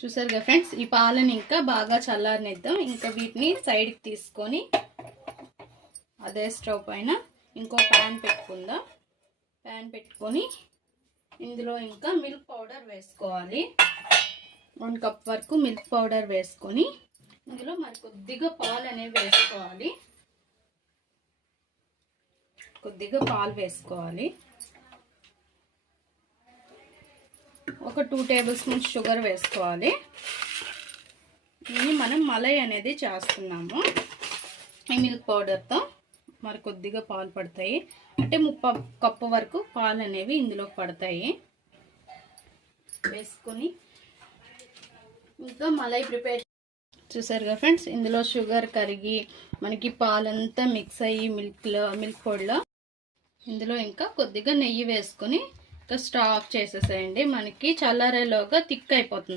చూసారు కదా ఫ్రెండ్స్, ఈ పాలని ఇంకా బాగా చల్లారనిద్దాం. ఇంకా వీటిని సైడ్కి తీసుకొని అదే స్టవ్ పైన ఇంకో ప్యాన్ పెట్టుకుందాం. ప్యాన్ పెట్టుకొని ఇందులో ఇంకా మిల్క్ పౌడర్ వేసుకోవాలి. 1 కప్ వరకు మిల్క్ పౌడర్ వేసుకొని ఇందులో మరి కొద్దిగా పాలు అనేవి వేసుకోవాలి. కొద్దిగా పాలు వేసుకోవాలి. ఒక 2 టేబుల్ స్పూన్స్ షుగర్ వేసుకోవాలి. ఇది మనం మలై అనేది చేస్తున్నాము. ఈ మిల్క్ పౌడర్తో మరి కొద్దిగా పాలు పడతాయి, అంటే 3 కప్పు వరకు పాలు అనేవి ఇందులో పడతాయి. వేసుకొని ఇంకా మలై ప్రిపేర్ చూసారు కదా ఫ్రెండ్స్, ఇందులో షుగర్ కరిగి మనకి పాలంతా మిక్స్ అయ్యి మిల్క్ పొడిలో ఇందులో ఇంకా కొద్దిగా నెయ్యి వేసుకొని ఇంకా స్టవ్ ఆఫ్ చేసేసేయండి. మనకి చల్లారేలోగా థిక్ అయిపోతుంది.